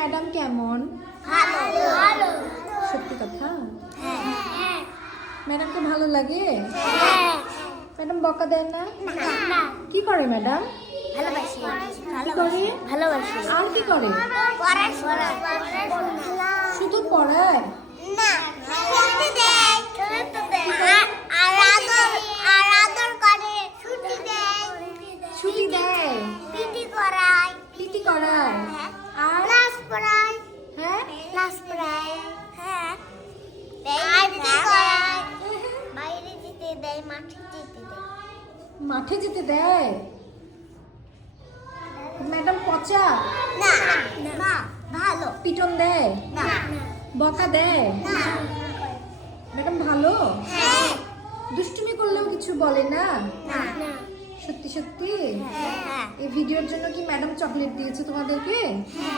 Madam কেমন? ভালো ভালো সত্যি কথা? হ্যাঁ ম্যাডামকে ভালো লাগে? হ্যাঁ ম্যাডাম বকা দেয় না? না কি করে ম্যাডাম? ভালোবাসি কি করে? ভালোবাসি আর কি করে? পড়াশোনা শুধু পড়ায়? না খেলতে দেয় আর আদর করে ছুটি দেয় ছুটি দেয়? পিটি করায় পিটি করায়? আর ক্লাস পড়ায় হ্যাঁ ক্লাস পড়ায় হ্যাঁ বাইরে করায় বাইরে যেতে দেয় মাঠে যেতে দেয় মাঠে যেতে দেয়? ম্যাডাম পচা? না না ভালো পিটন দেয়? না বকা দেয়? না ম্যাডাম ভালো? হ্যাঁ দুষ্টুমি করলেও কিছু বলে না? না সত্যি সত্যি? হ্যাঁ এই ভিডিওর জন্য কি ম্যাডাম চকলেট দিয়েছে তোমাদেরকে? হ্যাঁ